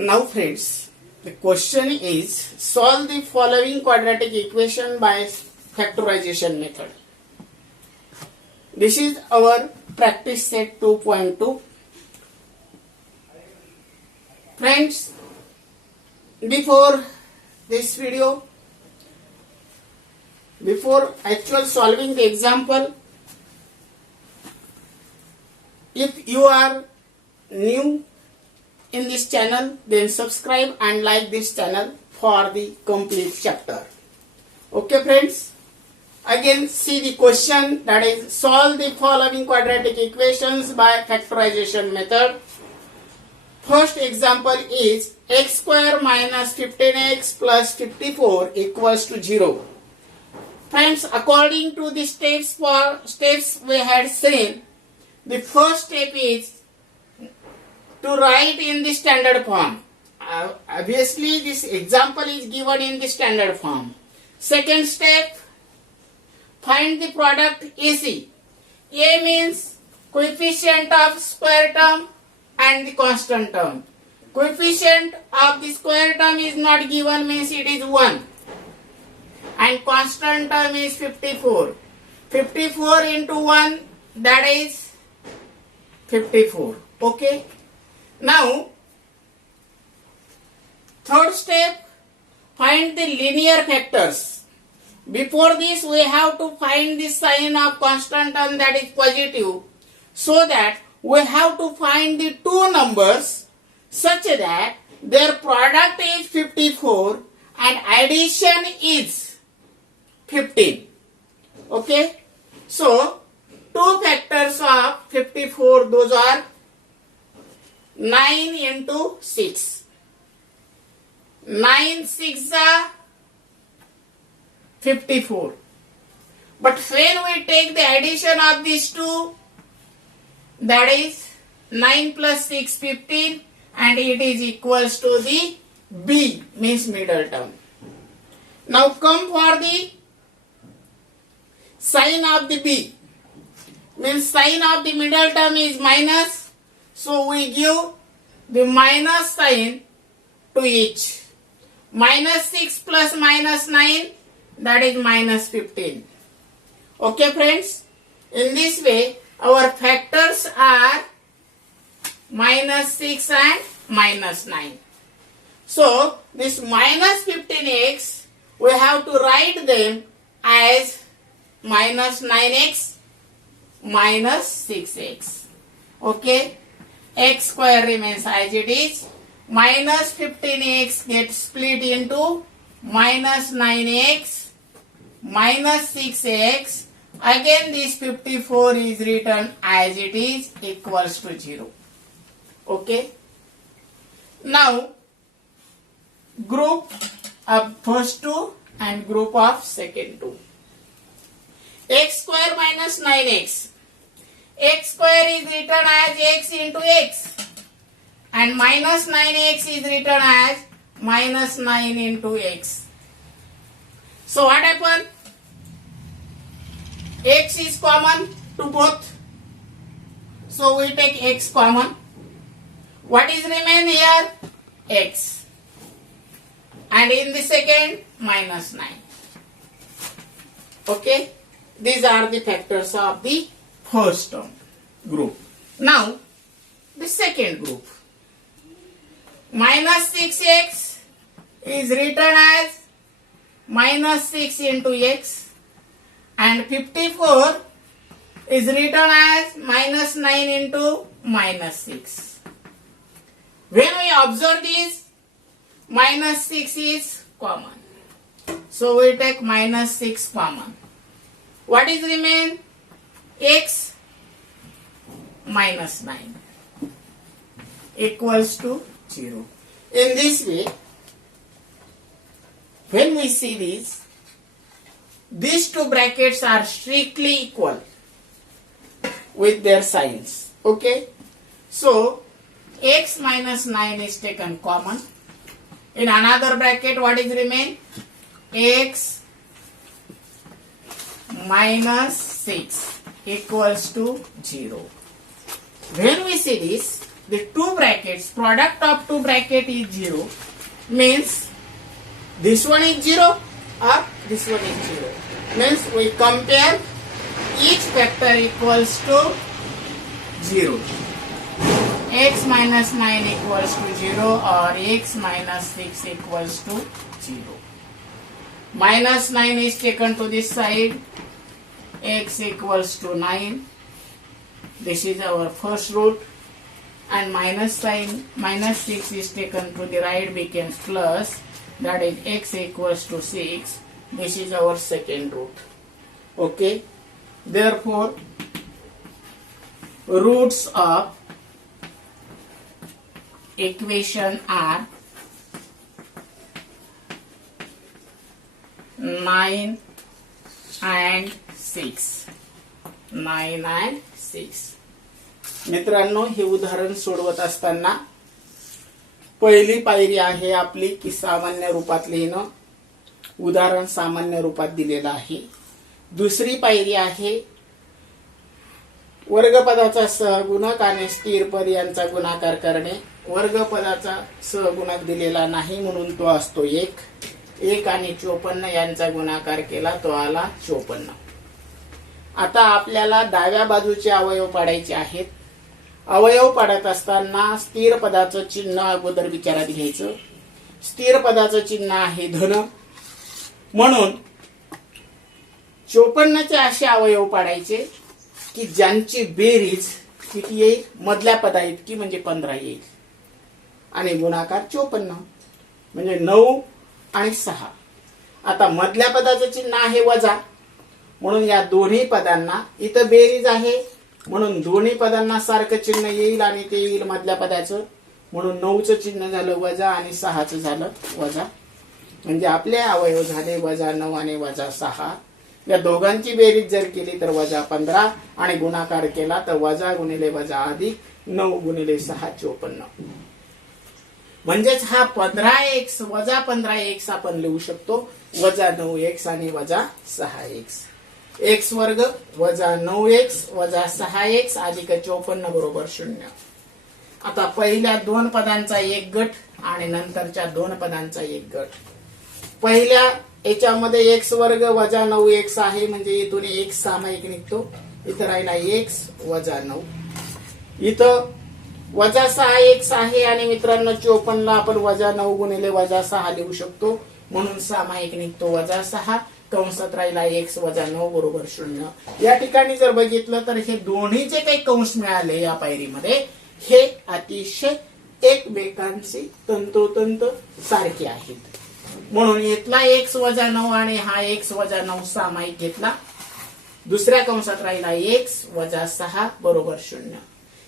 Now friends, the question is solve the following quadratic equation by factorization method. This is our practice set 2.2. Friends, before this video, before actual solving the example, if you are new in this channel, then subscribe and like this channel for the complete chapter. Okay friends, again see the question, that is solve the following quadratic equations by factorization method. First example is x square minus 15x plus 54 equals to 0. Friends, according to the steps we had seen, the first step is to write in the standard form. Obviously, this example is given in the standard form. Second step, find the product AC. A means coefficient of square term and the constant term. Coefficient of the square term is not given, means it is 1. And constant term is 54. 54 into 1, that is 54. Okay. Now, third step, find the linear factors. Before this, we have to find the sign of constant term, that is positive, so that we have to find the two numbers such that their product is 54 and addition is 15. Okay? So, two factors of 54, those are 9 into 6. 9 6 are 54. But when we take the addition of these two, that is 9 plus 6 15, and it is equals to the B, means middle term. Now come for the sign of the B. Means sign of the middle term is minus, so we give the minus sign to each. Minus 6 plus minus 9, that is minus 15. Okay friends, in this way our factors are minus 6 and minus 9. So this minus 15x, we have to write them as minus 9x minus 6x. Okay, x square remains as it is. Minus 15x gets split into minus 9x minus 6x. Again this 54 is written as it is, equals to 0. Okay. Now group of first two and group of second two. X square minus 9x. X square is written as x into x, and minus 9x is written as minus 9 into x. So what happened? X is common to both, so we take x common. What is remain here? X, and in the second minus 9. Okay, these are the factors of the first term group. Now the second group, minus 6x is written as minus 6 into x, and 54 is written as minus 9 into minus 6. When we observe this, minus 6 is common, so we take minus 6 common. What is remain? X minus 9 equals to 0. In this way, when we see this, these two brackets are strictly equal with their signs. Okay, so x minus 9 is taken common. In another bracket, what is remain? X minus 6 equals to 0. When we see this, the two brackets product of two bracket is 0 means this one is 0 or this one is 0. Means we compare each factor equals to 0. X minus 9 equals to 0 or x minus 6 equals to 0. Minus 9 is taken to this side. X equals to 9. This is our first root. And minus sign, minus 6 is taken to the right, becomes plus. That is x equals to 6. This is our second root. Okay. Therefore, roots of equation are 9 and 6. 9 and 6. मित्रांनो, हे उदाहरण सोडवत असताना पहिली पायरी आहे आपली की सामान्य रूपात लिहिणं. उदाहरण सामान्य रूपात दिलेलं आहे. दुसरी पायरी आहे वर्गपदाचा सहगुणक आणि स्थिर पद यांचा गुणाकार करणे. वर्गपदाचा सहगुणक दिलेला नाही म्हणून तो असतो 1. 1 आणि 54 यांचा गुणाकार केला तो आला 54. आता आपल्याला डाव्या बाजूचे अवयव पाडायचे आहेत. अवयव पाडत असताना स्थिर पदाचं चिन्ह अगोदर विचारात घ्यायचं. स्थिर पदाचं चिन्ह आहे धन, म्हणून 54चे असे अवयव पाडायचे की ज्यांची बेरीज किती येईल, मधल्या पदा इतकी म्हणजे 15 येईल आणि गुणाकार 54 म्हणजे 9 आणि 6. आता मधल्या पदाचं चिन्ह आहे वजा, म्हणून या दोन्ही पदांना इथं बेरीज आहे म्हणून दोन्ही पदांना सारखं चिन्ह येईल आणि ते येईल मधल्या पदाचं, म्हणून 9चं चिन्ह झालं वजा आणि 6चं झालं वजा. म्हणजे आपले अवयव झाले -9 आणि -6. या दोघांची बेरीज जर केली तर -15 आणि गुणाकार केला तर वजा गुणिले वजा अधिक 9 गुणिले 6 54. म्हणजेच हा 15x वजा 15x आपण लिहू शकतो -9x आणि -6x. x वर्ग वजा 9x वजा 6x अधिक 54 बरोबर 0. आता पहिल्या दोन पदांचा एक गट आणि नंतरच्या दोन पदांचा एक गट. पहिल्या याच्यामध्ये x वर्ग वजा 9x आहे म्हणजे इथून x सामायिक निघतो. इथं राहिला x वजा 9. इथं वजा 6x आहे आणि मित्रांनो 54 ला आपण वजा 9 गुणिले वजा 6 लिहू शकतो म्हणून सामायिक निघतो वजा 6. कंसात राहिला x वजा 9 बरोबर 0. या ठिकाणी जर बघितलं तर हे दोन्ही जे काही कंस मिळाले या पायरीमध्ये हे अतिशय एकमेकांशी तंतोतंत सारखे आहेत. म्हणून इथला x वजा 9 आणि हा x वजा 9 सामायिक घेतला. दुसऱ्या कंसात राहिला x वजा 6 बरोबर 0.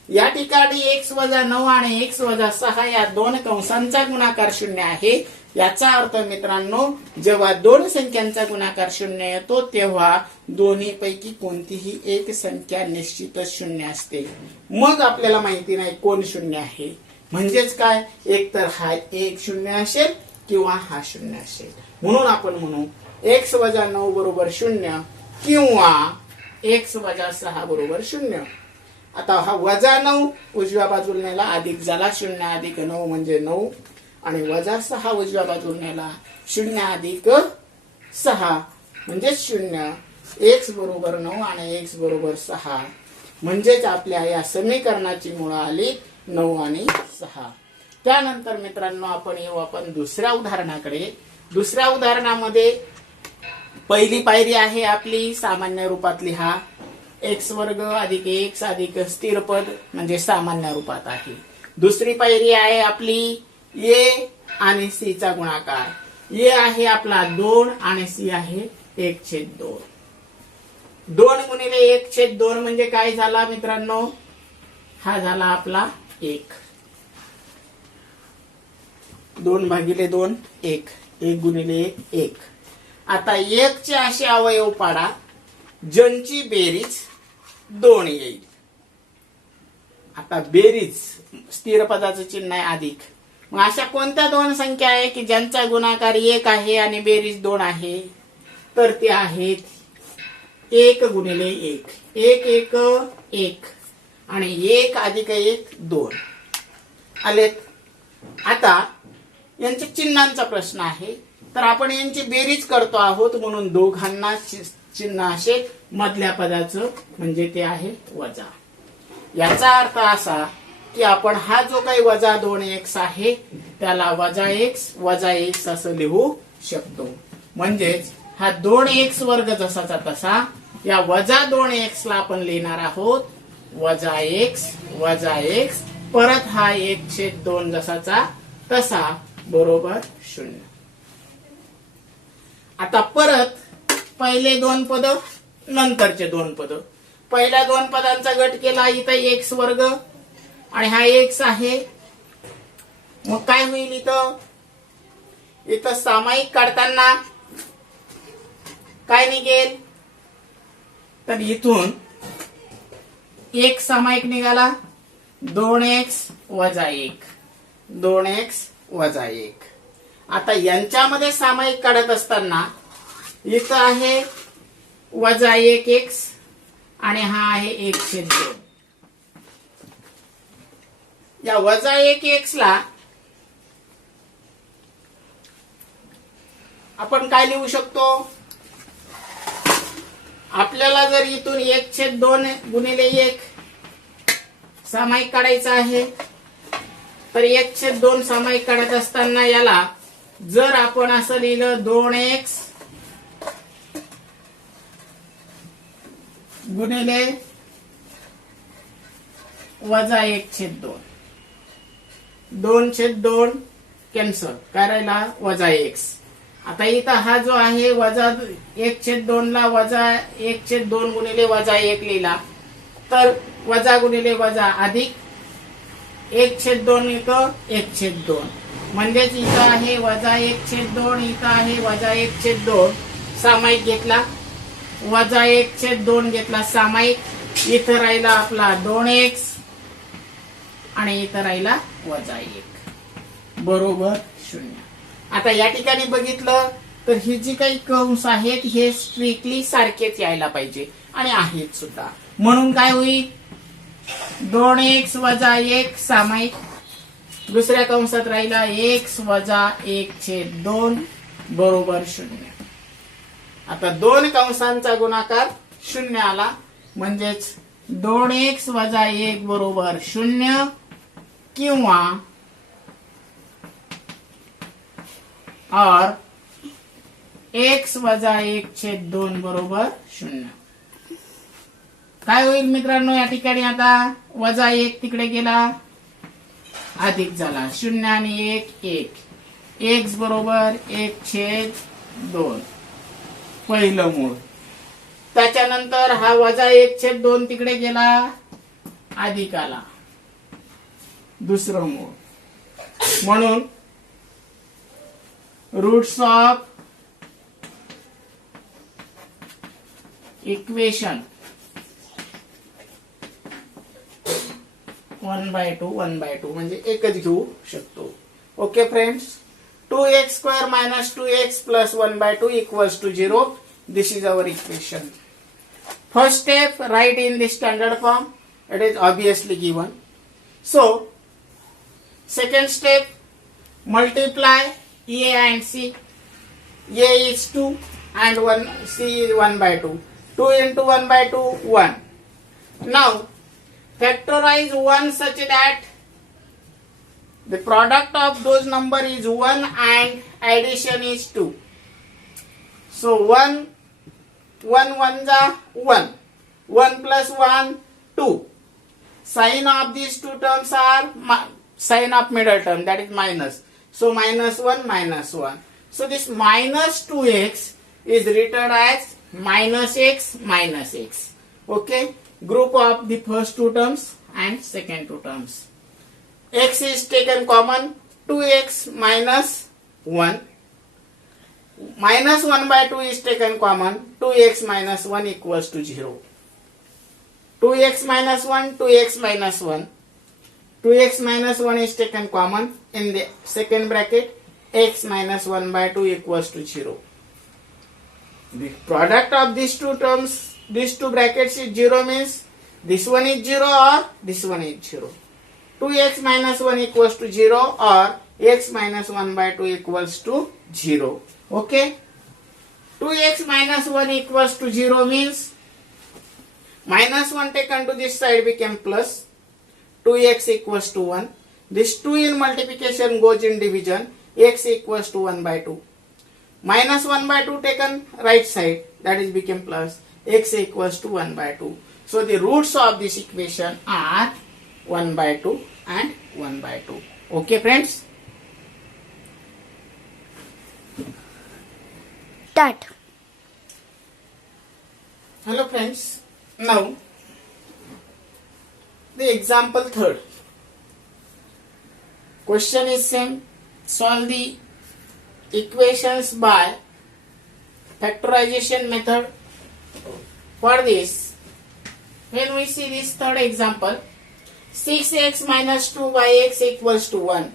या ठिकाणी x वजा 9 आणि x वजा 6 या दोन कंसांचा गुणाकार 0 आहे. याचा अर्थ मित्रांनो, जेव्हा दोन संख्यांचा गुणाकार 0 येतो तेव्हा दोन्ही पैकी कोणतीही एक संख्या निश्चितच 0 असते. मग आपल्याला माहिती नाही कोण 0 आहे. म्हणजेच काय, एक तर हा एक 0 असेल किंवा हा 0 असेल. म्हणून आपण म्हणू x वजा 9 बरोबर 0 किंवा x वजा 6 बरोबर 0. आता हा वजा 9 उजव्या बाजूला नेला अधिक झाला 0 अधिक 9 म्हणजे 9 आणि वजा 6 उजव्या बाजूला नेला 0 अधिक 6 म्हणजे 0. x बरोबर 9 आणि x बरोबर 6 म्हणजेच आपल्या या समीकरणाची मुळं आली 9 आणि 6. त्यानंतर मित्रांनो आपण येऊ आपण दुसऱ्या उदाहरणाकडे. दुसऱ्या उदाहरणामध्ये पहिली पायरी आहे आपली सामान्य रूपात लिहा. x वर्ग अधिक x अधिक स्थिर पद म्हणजे सामान्य रूपात आहे. दुसरी पायरी आहे आपली a आणि c चा गुणाकार. a आहे आपला 2 आणि c आहे 1/2. 2 गुणिले 1/2 म्हणजे काय झाला मित्रांनो, हा झाला आपला 1. 2 भागिले 2 1. 1 गुणिले 1. आता 1 चे असे अवयव पाडा ज्यांची बेरीज 2 येईल. आता बेरीज स्थिर पदाचं चिन्ह आहे अधिक. मग अशा कोणत्या दोन संख्या आहे की ज्यांचा गुणाकार 1 आहे आणि बेरीज 2 आहे, तर ते आहेत 1 गुणिले 1. 1 1 1 आणि 1 अधिक 1 2. आलेत. आता यांच्या चिन्हांचा प्रश्न आहे, तर आपण यांची बेरीज करतो आहोत, म्हणून दोघांना चिन्ह असे मधल्या पदाचं म्हणजे ते आहे वजा. याचा अर्थ असा की आपण हा जो काही वजा 2x आहे त्याला वजा x असं लिहू शकतो. म्हणजेच हा 2x वर्ग जसाचा तसा या वजा 2x ला आपण लिहिणार आहोत वजा x परत हा 1/2 जसाचा तसा बरोबर 0. आता परत पहिले 2 पद नंतरचे 2 पद. पहिल्या 2 पदांचा गट केला, इथं x वर्ग आणि हा x आहे. मग काय होईल, इथं सामायिक काढताना काय निघेल, तर इथून एक सामायिक निघाला 2x वजा 1. आता यांच्यामध्ये सामायिक काढत असताना इथं आहे वजा 1x आणि हा आहे 1/2. या वजा 1x ला आपण काय लिहू शकतो, आपल्याला जर इथून 1/2 गुणिले 1 सामायिक काढायचा आहे, तर 1/2 सामायिक काढत असताना याला जर आपण असं लिहिलं 2x गुणिले वजा 1/2, 2/2 कॅन्सल करायला वजा x. आता इथं हा जो आहे वजा 1/2 ला वजा 1/2 गुणिले वजा 1 लिहिला, तर वजा गुणिले वजा अधिक 1/2 इथं 1/2, म्हणजेच इथं आहे वजा 1/2, इथं आहे वजा 1/2. सामायिक घेतला वजा 1/2 घेतला सामायिक, इथं राहिला आपला 2x आणि इथं राहिला वजा 1 बरोबर 0. आता या ठिकाणी बघितलं तर ही जी काही कंस आहेत हे स्ट्रिक्टली सारखेच यायला पाहिजे आणि आहेत सुद्धा. म्हणून काय होईल, 2x वजा 1 सामायिक, दुसऱ्या कंसात राहिला x वजा 1/2 बरोबर 0. आता 2 कंसांचा गुणाकार 0 आला, म्हणजेच 2x वजा 1 बरोबर 0 किंवा और x वजा 1/2 बरोबर 0. काय होईल मित्रांनो, या ठिकाणी आता वजा 1 तिकडे गेला, अधिक झाला 0 आणि 1 x बरोबर 1/2 पहिलं मूळ. त्याच्यानंतर हा वजा 1/2 तिकडे गेला, अधिक आला दुसरं मूळ. म्हणून रूट्स ऑफ इक्वेशन 1/2 म्हणजे एकच घेऊ शकतो. Okay friends, 2x² - 2x + 1/2 = 0. This is our equation. First step, write in the standard form. It is obviously given. So, second step, multiply A and C. A is 2 and C is 1/2. 2 into 1/2, 1. Now, factorize 1 such that the product of those number is 1 and addition is 2. So 1 1 1. 1 plus 1, 2. Sign of these two terms are sign of middle term, that is minus. So -1 -1. So this minus 2x is written as -x. Okay. Group of the first two terms and second two terms. X is taken common, 2x minus 1. Minus 1/2 is taken common, 2x minus 1 = 0. 2x minus 1, 2x minus 1. 2x minus 1 is taken common in the second bracket, x minus 1/2 = 0. The product of these two terms, these two brackets is 0, means this one is 0 or this one is 0. 2x minus 1 equals to 0 or x minus 1 by 2 equals to 0. Okay. 2x minus 1 equals to 0 means minus 1 taken to this side became plus. 2x equals to 1. This 2 in multiplication goes in division. X equals to 1 by 2. Minus 1 by 2 taken right side, that is became plus. X equals to 1 by 2. So the roots of this equation are 1 by 2 and 1 by 2. Okay friends? Start. Hello friends. Now the example third. Question is same. Solve the equations by factorization method. For this, when we see this third example, 6x minus 2y(x) equals to 1.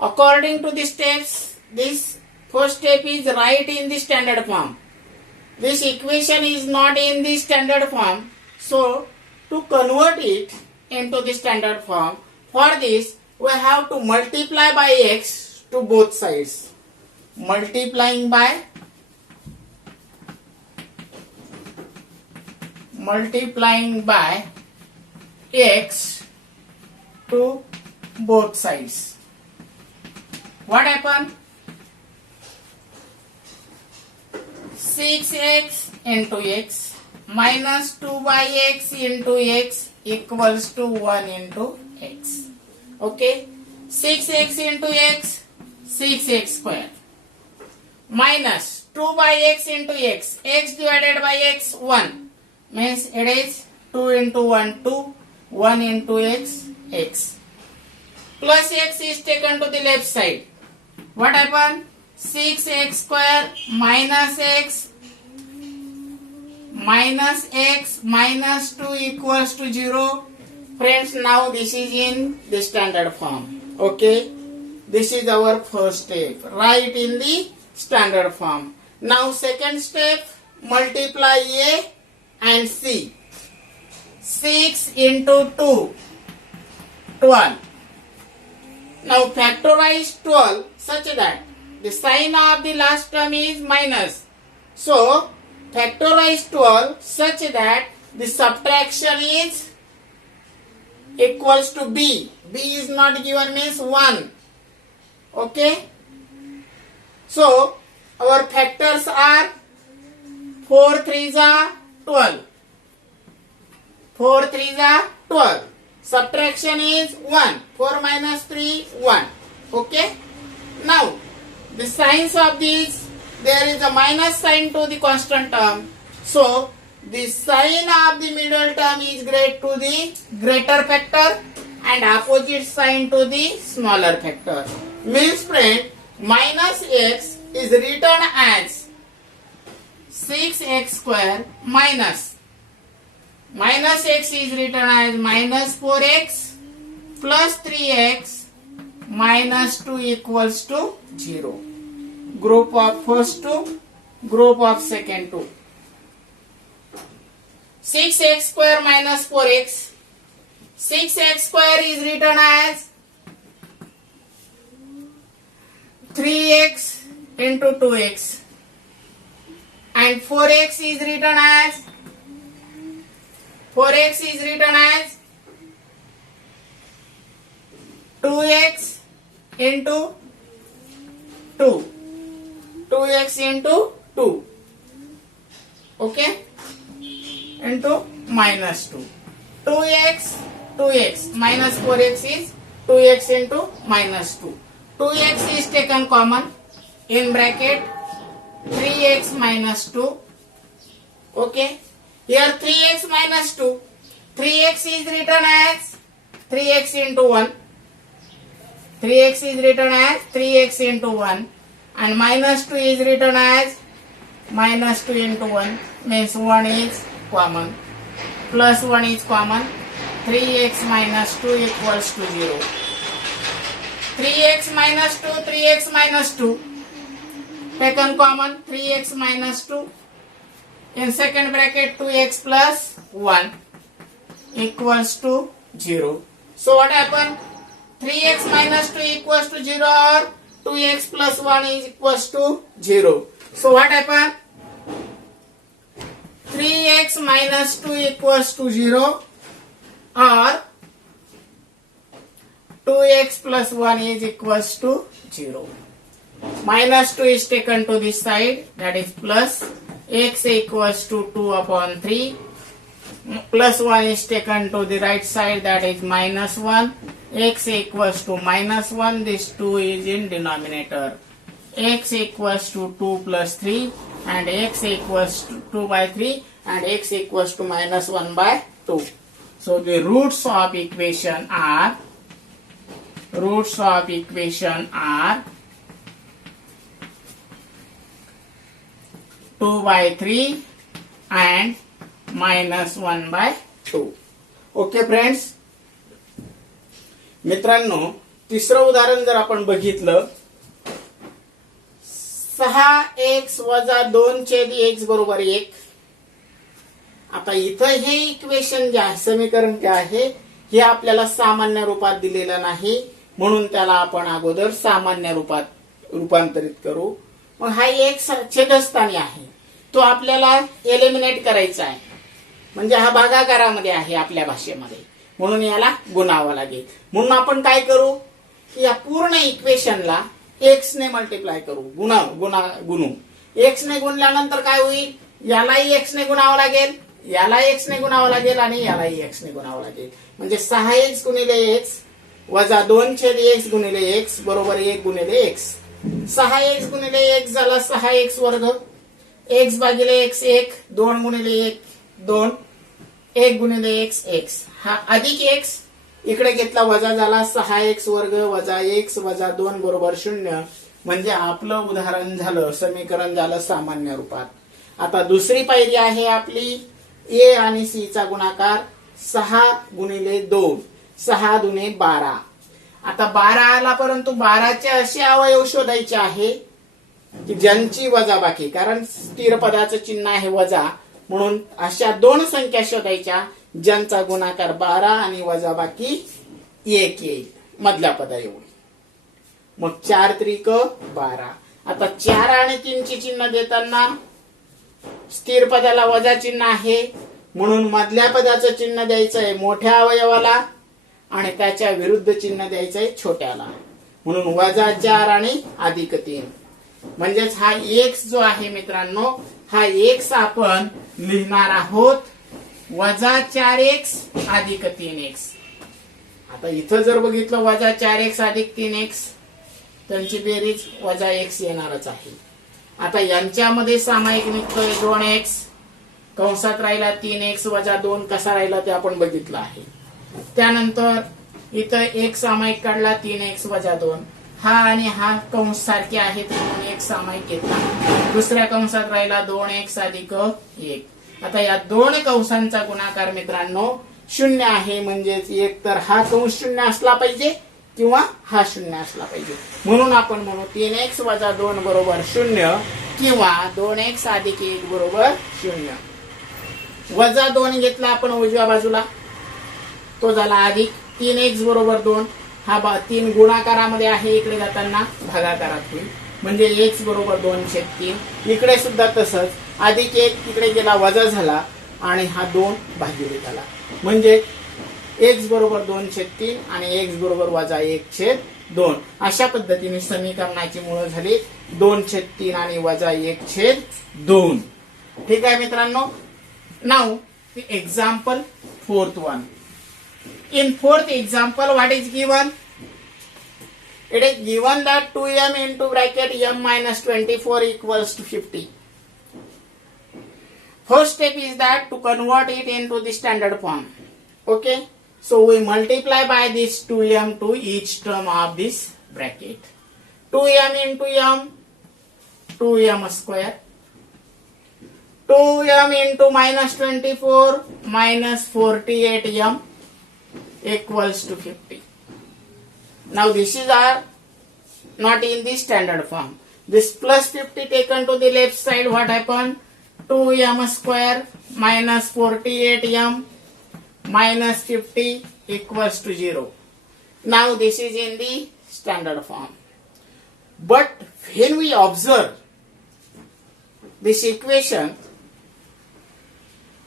According to the steps, this first step is write in the standard form. This equation is not in the standard form, so to convert it into the standard form, for this we have to multiply by x to both sides. Multiplying by x to both sides. What happened? 6x into x minus 2x into x equals to 1 into x. Okay, 6x into x, 6x square, minus 2x into x divided by x, 1, means it is 2 into 1, 2, 1 into x, x. Plus x is taken to the left side. What happened? 6x square minus x minus 2 equals to 0. Friends, now this is in the standard form. Okay, this is our first step. Write in the standard form. Now second step, multiply A and C. 6 into 2, 12. Now factorize 12 such that the sign of the last term is minus. So factorize 12 such that the subtraction is equals to B. B is not given, means 1. Okay. So our factors are 4 3s are 12. 4 3s are 12. Subtraction is 1. 4 minus 3, 1. Okay. Now the signs of these, there is a minus sign to the constant term. So the sign of the middle term is great to the greater factor and opposite sign to the smaller factor. Means friend, minus x is written as 6x square minus x is written as minus 4x plus 3x minus 2 equals to 0. Group of first 2, group of second 2. 6x square minus 4x. 6x square is written as 3x into 2x. And 4x is written as 2x into 2. 2x into 2. Okay? Into minus 2. 2x minus 4x is 2x into minus 2. 2x is taken common in bracket 3x minus 2. Okay? Here 3x minus 2. 3x is written as 3x into 1. 3x is written as 3x into 1. And minus 2 is written as minus 2 into 1. Means 1 is common. Plus 1 is common. 3x minus 2 equals to 0. 3x minus 2. Taken common, 3x minus 2. In second bracket, 2x plus 1 equals to 0. So what happened? 3x minus 2 equals to 0 or 2x plus 1 is equals to 0. So what happened? 3x minus 2 equals to 0 or 2x plus 1 is equals to 0. Minus 2 is taken to this side, that is plus. X equals to 2 upon 3. Plus 1 is taken to the right side, that is minus 1. X equals to minus 1. This 2 is in denominator. X equals to 2 plus 3 and x equals to 2 by 3 and x equals to minus 1 by 2. So the roots of equation are 2 by 3 and minus 1 by 2. Okay friends, मित्रांनो तिसरं उदाहरण जर आपण बघितलं 6x वजा 2 छेद x बरोबर 1. आता इथं हे इक्वेशन जे आहे, समीकरण जे आहे हे आपल्याला सामान्य रूपात दिलेलं नाही, म्हणून त्याला आपण अगोदर सामान्य रूपात रूपांतरित करू. मग हा एक छेदस्थानी आहे, तो आपल्याला एलिमिनेट करायचा आहे, म्हणजे हा भागाकारामध्ये आहे आपल्या भाषेमध्ये, म्हणून याला गुणावं लागेल. म्हणून आपण काय करू की या पूर्ण इक्वेशनला एक्स ने मल्टिप्लाय करू, गुणू. एक्स ने गुणल्यानंतर काय होईल, यालाही एक्स ने गुणावं लागेल, याला एक्स ने गुणावं लागेल आणि यालाही एक्स ने गुणावं लागेल. म्हणजे 6x गुणिले एक्स वजा 2 छेद x गुणिले x बरोबर 1 गुणिले x. 6x गुणिले x झाला 6x वर्ग, x भागिले x 1, 2 गुणिले 1 2, 1 गुणिले x x. हा अधिक x इकडे घेतला, वजा झाला 6x वर्ग वजा x वजा 2 बरोबर 0. म्हणजे आपलं उदाहरण झालं, समीकरण झालं सामान्य रूपात. आता दुसरी पायरी आहे आपली a आणि c चा गुणाकार. 6 गुणिले 2, 6 दुने 12. आता 12 आला, परंतु 12चे असे अवयव शोधायचे आहे की ज्यांची वजाबाकी, कारण स्थिर पदाचं चिन्ह आहे वजा, म्हणून अशा दोन संख्या शोधायच्या ज्यांचा गुणाकार 12 आणि वजाबाकी 1 येईल मधल्या पदा एवढी. मग 4 त्रिक 12. आता 4 आणि 3 ची चिन्ह देताना स्थिर पदाला वजा चिन्ह आहे, म्हणून मधल्या पदाचं चिन्ह द्यायचं आहे मोठ्या अवयवाला आणि त्याच्या विरुद्ध चिन्ह द्यायचं आहे छोट्याला, म्हणून वजा 4 आणि अधिक 3. म्हणजेच हा x जो आहे मित्रांनो, हा x आपण लिहिणार आहोत वजा 4x अधिक 3x. आता इथं जर बघितलं वजा 4x अधिक 3x, त्यांची बेरीज वजा x येणारच आहे. आता यांच्यामध्ये सामायिक निघतोय 2x, कंसात राहिला 3x वजा 2, कसा राहिला ते आपण बघितलं आहे. त्यानंतर इथं एक सामायिक काढला 3x वजा 2, हा आणि हा कंस सारखे आहेत म्हणून एक सामायिक घेतला. दुसऱ्या कंसात राहिला 2x अधिक 1. आता या दोन कंसांचा गुणाकार मित्रांनो 0 आहे, म्हणजेच एक तर हा कंस 0 असला पाहिजे किंवा हा 0 असला पाहिजे. म्हणून आपण म्हणू 3x वजा 2 बरोबर 0 किंवा 2x अधिक 1 बरोबर 0. वजा 2 घेतला आपण उजव्या बाजूला, तो झाला अधिक 3x बरोबर 2. हा 3 गुणाकारामध्ये आहे, इकडे जाताना भागाकारात होईल, म्हणजे x बरोबर 2/3. इकडे सुद्धा तसंच, अधिक 1 इकडे गेला वजा झाला आणि हा 2 भागिले झाला, म्हणजे x बरोबर 2/3 आणि x बरोबर वजा 1/2. अशा पद्धतीने समीकरणाची मुळे झाली 2/3 आणि वजा 1/2. ठीक आहे मित्रांनो. Now example 4th one. In 4th example, what is given? It is given that 2m into bracket m minus 24 equals to 50. First step is that to convert it into the standard form. Okay. So we multiply by this 2m to each term of this bracket. 2m into m, 2m square. 2m into minus 24 minus 48m equals to 50. Now this is our not in the standard form. This plus 50 taken to the left side, what happened? 2m square minus 48m minus 50 equals to 0. Now this is in the standard form. But when we observe this equation,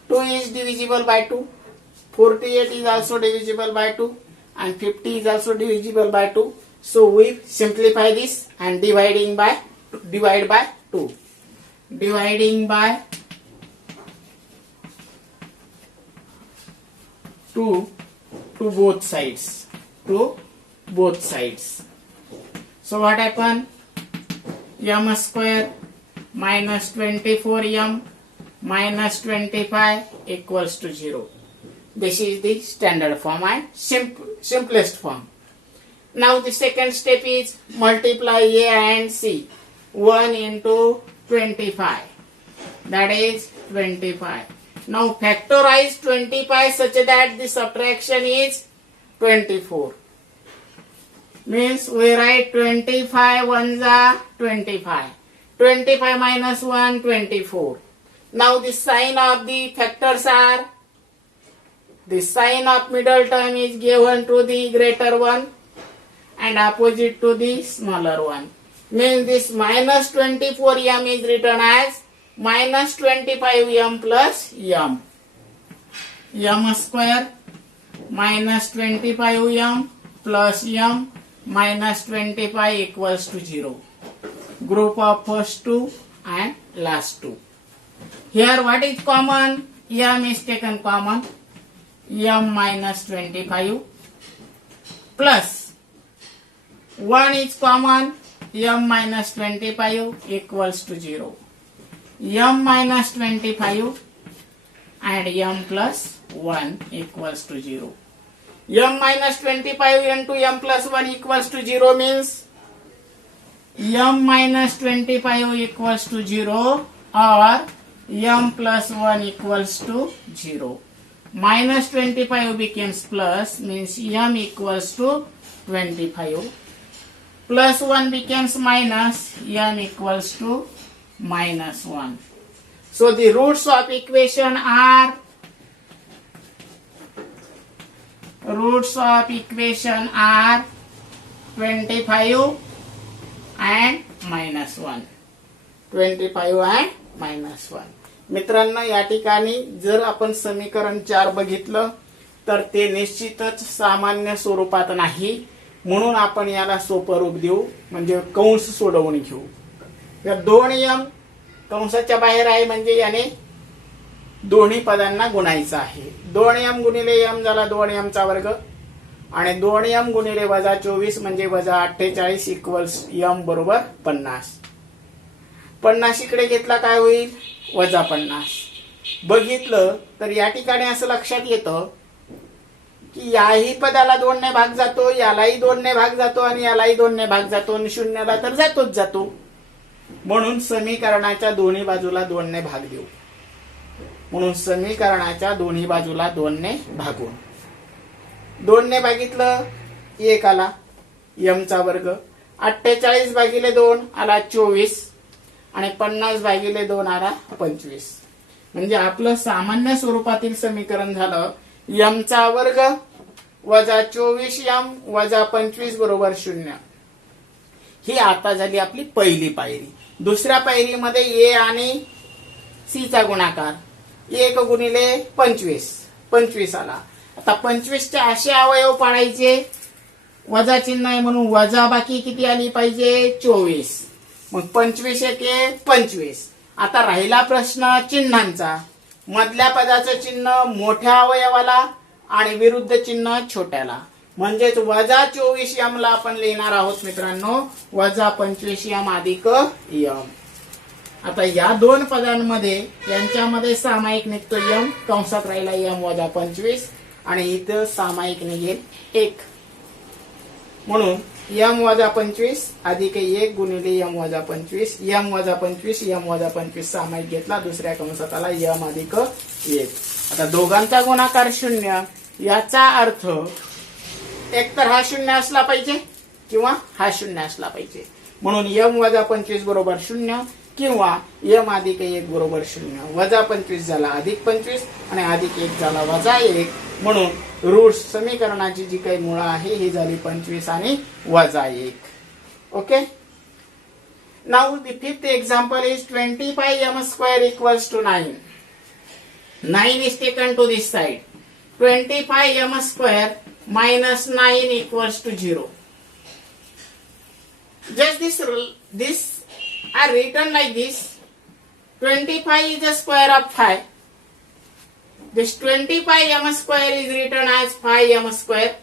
2 is divisible by 2, 48 is also divisible by 2, and 50 is also divisible by 2. So we simplify this and divide by 2. Dividing by 2 to both sides. So what happen? M square minus 24m minus 25 equals to 0. This is the standard form and simplest form. Now the second step is multiply A and C. 1 into 25. That is 25. Now factorize 25 such that the subtraction is 24. Means we write 25 ones are 25. 25 minus 1, 24. Now the sign of the factors are, the sign of middle term is given to the greater one and opposite to the smaller one. Means this minus 24m is written as minus 25m plus m. M square minus 25m plus m minus 25 equals to 0. Group of first two and last two. Here what is common? M is taken common. M minus 25 plus 1 is common. M minus 25 equals to 0. M minus 25 and m plus 1 equals to 0. M minus 25 into m plus 1 equals to 0 means m minus 25 equals to 0 or m plus 1 equals to 0. Minus 25 becomes plus, means m equals to 25. Plus 1 becomes minus, m equals to minus 1. So the roots of equation are 25 and minus 1. 25 and minus 1. मित्रांनो, या ठिकाणी जर आपण समीकरण 4 बघितलं तर ते निश्चितच सामान्य स्वरूपात नाही, म्हणून आपण याला सोपं रूप देऊ, म्हणजे कंस सोडवून घेऊ. या 2m कंसाच्या बाहेर आहे म्हणजे याने दोन्ही पदांना गुणायचं आहे. 2m गुणिले m झाला 2m चा वर्ग आणि 2m गुणिले वजा 24 म्हणजे वजा 48 इक्वल्स m बरोबर 50. 50 इकडे घेतला काय होईल? वजा 50. बघितलं तर या ठिकाणी असं लक्षात येतं की याही पदाला 2 ने भाग जातो, यालाही 2 ने भाग जातो आणि यालाही 2 ने भाग जातो आणि शून्याला तर जातोच जातो. म्हणून समीकरणाच्या दोन्ही बाजूला 2 ने भाग देऊ. म्हणून समीकरणाच्या दोन्ही बाजूला 2 ने भागून 2 ने भागितलं 1 आला m चा वर्ग. 48 भागिले 2 आला 24 आणि 50 भागिले 2 आला 25. म्हणजे आपलं सामान्य स्वरूपातील समीकरण झालं m चा वर्ग वजा 24m वजा 25 बरोबर 0. ही आता झाली आपली पहिली पायरी. दुसऱ्या पायरीमध्ये a आणि c चा गुणाकार 1 गुणिले 25 आला. आता 25 चे असे अवयव पाडायचे, वजा चिन्ह आहे म्हणून वजा बाकी किती आली पाहिजे? 24. मग 25 एके 25. आता राहिला प्रश्न चिन्हांचा. मधल्या पदाचं चिन्ह मोठ्या अवयवाला आणि विरुद्ध चिन्ह छोट्याला, म्हणजेच वजा 24m ला आपण लिहिणार आहोत मित्रांनो वजा 25m अधिक m. आता या दोन पदांमध्ये यांच्यामध्ये सामायिक निघतो m, कंसात राहिला m वजा 25 आणि इथं सामायिक निघेल 1. म्हणून m वजा 25 अधिक 1 गुणिले m वजा 25. m वजा 25 सामायिक घेतला, दुसऱ्या कंसात आला m अधिक 1. आता दोघांचा गुणाकार 0. याचा अर्थ एक तर हा 0 असला पाहिजे किंवा हा 0 असला पाहिजे. म्हणून m वजा 25 बरोबर 0 किंवा m अधिक 1 बरोबर 0. वजा 25 झाला अधिक 25 आणि अधिक 1 झाला वजा 1. म्हणून रूट्स समीकरणाची जी काही मुळं आहे ही झाली 25 आणि वजा 1. Okay. Now the fifth example is 25m² equals to 9. 9 is taken to this side. 25m² minus 9 equals to 0. Just this are written like this. 25 is the square of 5. This 25m² is written as 5m²,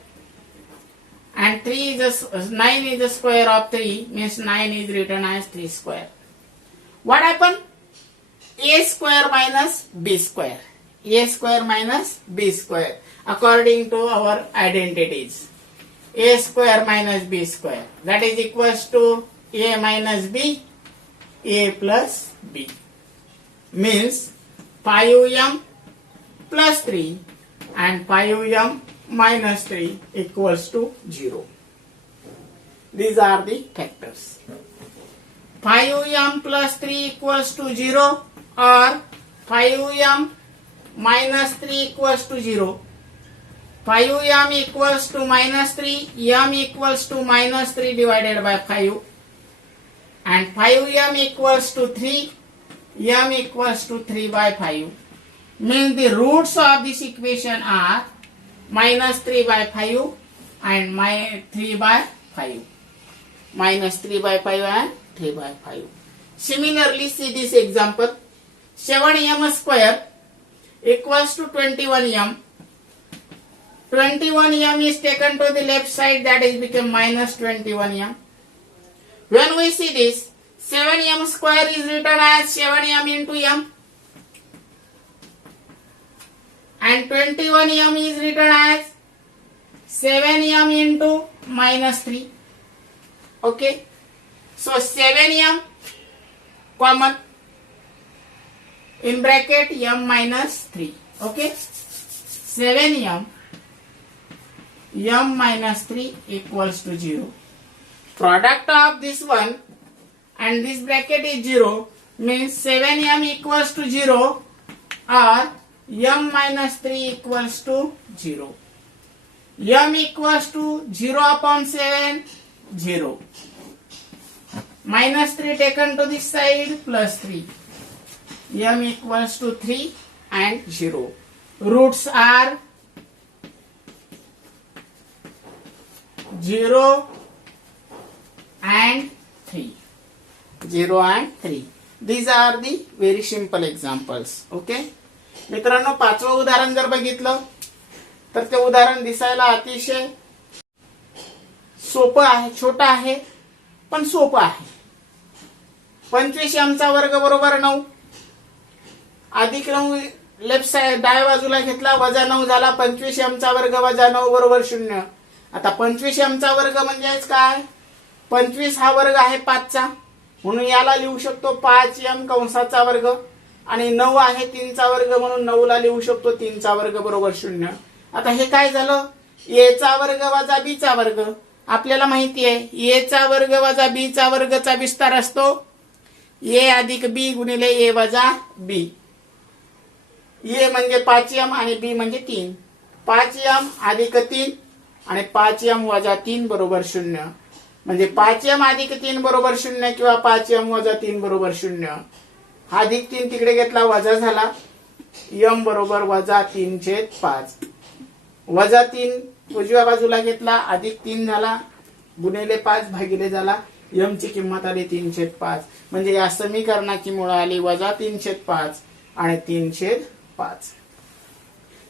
and 9 is the square of 3, means 9 is written as 3 square. What happened? A square minus b square. A square minus b square according to our identities. A square minus b square, that is equals to a minus b, a plus b, means 5m plus 3 and 5m minus 3 equals to 0. These are the factors. 5m plus 3 equals to 0 or 5m minus 3 equals to 0. 5m equals to minus 3, m equals to minus 3 divided by 5, and 5m equals to 3, m equals to 3 by 5. Means the roots of this equation are minus 3 by 5 and 3 by 5. Minus 3 by 5 and 3 by 5. Similarly, see this example. 7m² equals to 21m. 21m is taken to the left side, that is become minus 21m. When we see this, 7m² is written as 7m into m, and 21m is written as 7m into minus 3. Okay, so 7m common in bracket m minus 3. Okay, 7m m minus 3 equals to 0. Product of this one and this bracket is 0, means 7m equals to 0 or m minus 3 equals to 0. M equals to 0 upon 7, 0. Minus 3 taken to this side, plus 3. M equals to 3 and 0. Roots are 0 and 3. 0 and 3. These are the very simple examples. Okay. मित्रांनो, पाचवं उदाहरण जर बघितलं तर ते उदाहरण दिसायला अतिशय सोपं आहे, छोटं आहे पण सोपं आहे. 25m चा वर्ग बरोबर 9 अधिक 9 लेफ्ट साइड डाव्या बाजूला घेतला, वजा 9 झाला. 25m चा वर्ग वजा 9 बरोबर 0. आता 25m चा वर्ग म्हणजेच काय? 25 हा वर्ग आहे 5 चा, म्हणून याला लिहू शकतो 5m कंसाचा वर्ग, आणि 9 आहे 3 चा वर्ग, म्हणून 9 ला लिहू शकतो 3 चा वर्ग बरोबर 0. आता हे काय झालं? a चा वर्ग वजा b चा वर्ग. आपल्याला माहिती आहे a चा वर्ग वजा b चा वर्गचा विस्तार असतो a अधिक b गुणिले a वजा b. a म्हणजे 5m आणि b म्हणजे 3. 5m अधिक 3 आणि 5m वजा 3 बरोबर 0. म्हणजे 5m अधिक 3 बरोबर 0 किंवा 5m वजा 3 बरोबर 0. हा अधिक 3 तिकडे घेतला, वजा झाला. m बरोबर वजा 3/5. वजा 3 उजव्या बाजूला घेतला, अधिक 3 झाला, गुणिले 5 भागिले झाला. m ची किंमत आली 3/5. म्हणजे या समीकरणाची मुळं आली वजा 3/5 आणि 3/5.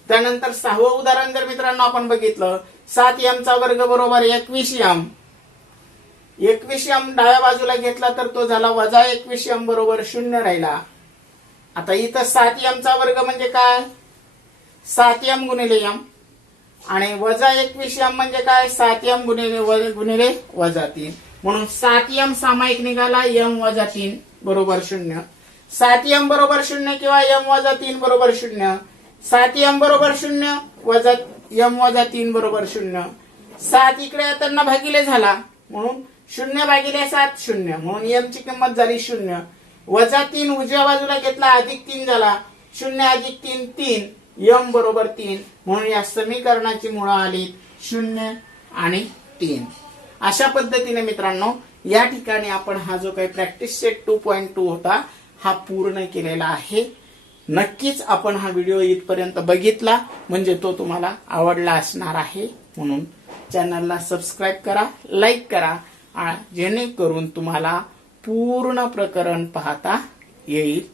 त्यानंतर 6वं उदाहरण जर मित्रांनो आपण बघितलं, 7m चा वर्ग बरोबर 21m. 21m डाव्या बाजूला घेतला तर तो झाला वजा 21m बरोबर 0 राहिला. आता इथं 7m चा वर्ग म्हणजे काय? 7m गुणिले m, आणि वजा 21m म्हणजे काय? 7m गुणिले वजा 3. म्हणून 7m सामायिक निघाला, m वजा 3 बरोबर 0. 7m बरोबर 0 किंवा m वजा 3 बरोबर 0. 7m बरोबर 0 वजा m वजा 3 बरोबर 0. 7 इकडे येताना भागिले झाला, म्हणून 0 भागिले 7 0, म्हणून m ची किंमत झाली 0. वजा 3 उजव्या बाजूला घेतला, अधिक 3 झाला. 0 अधिक 3 3, m बरोबर 3 म्हणून या समीकरणाची मुळं आली 0 आणि 3. अशा पद्धतीने मित्रांनो या ठिकाणी आपण हा जो काही प्रॅक्टिस सेट 2.2 होता हा पूर्ण केलेला आहे. नक्कीच आपण हा व्हिडिओ इथपर्यंत बघितला म्हणजे तो तुम्हाला आवडला असणार आहे. म्हणून चॅनलला सबस्क्राईब करा, लाईक करा जेणेकरून तुम्हाला पूर्ण प्रकरण पाहता येईल.